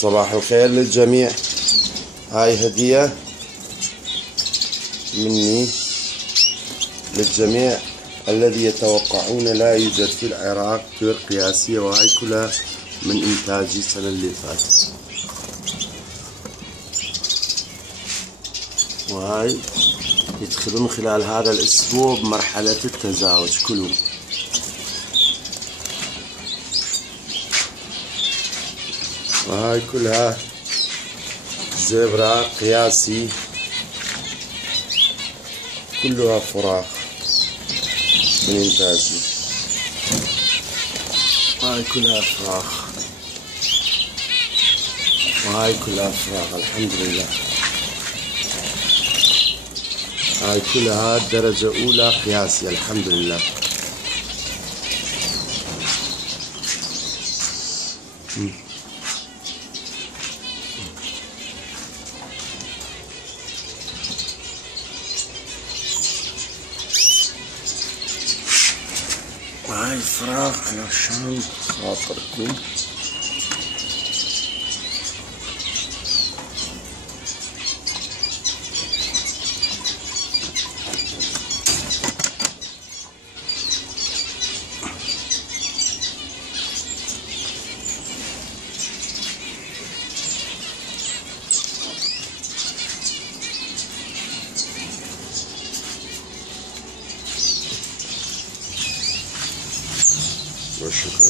صباح الخير للجميع. هاي هدية مني للجميع الذي يتوقعون لا يوجد في العراق طيور قياسية، وهاي كلها من إنتاجي السنة اللي فاتت. وهاي يدخلون خلال هذا الأسبوع بمرحلة التزاوج كلهم. وهاي كلها زبرة قياسي، كلها فراخ من إنتاجي. هاي كلها فراخ، وهاي كلها فراخ الحمد لله. هاي كلها درجة أولى قياسي الحمد لله. هاي فراخ علشان خاطركم. وشكرا.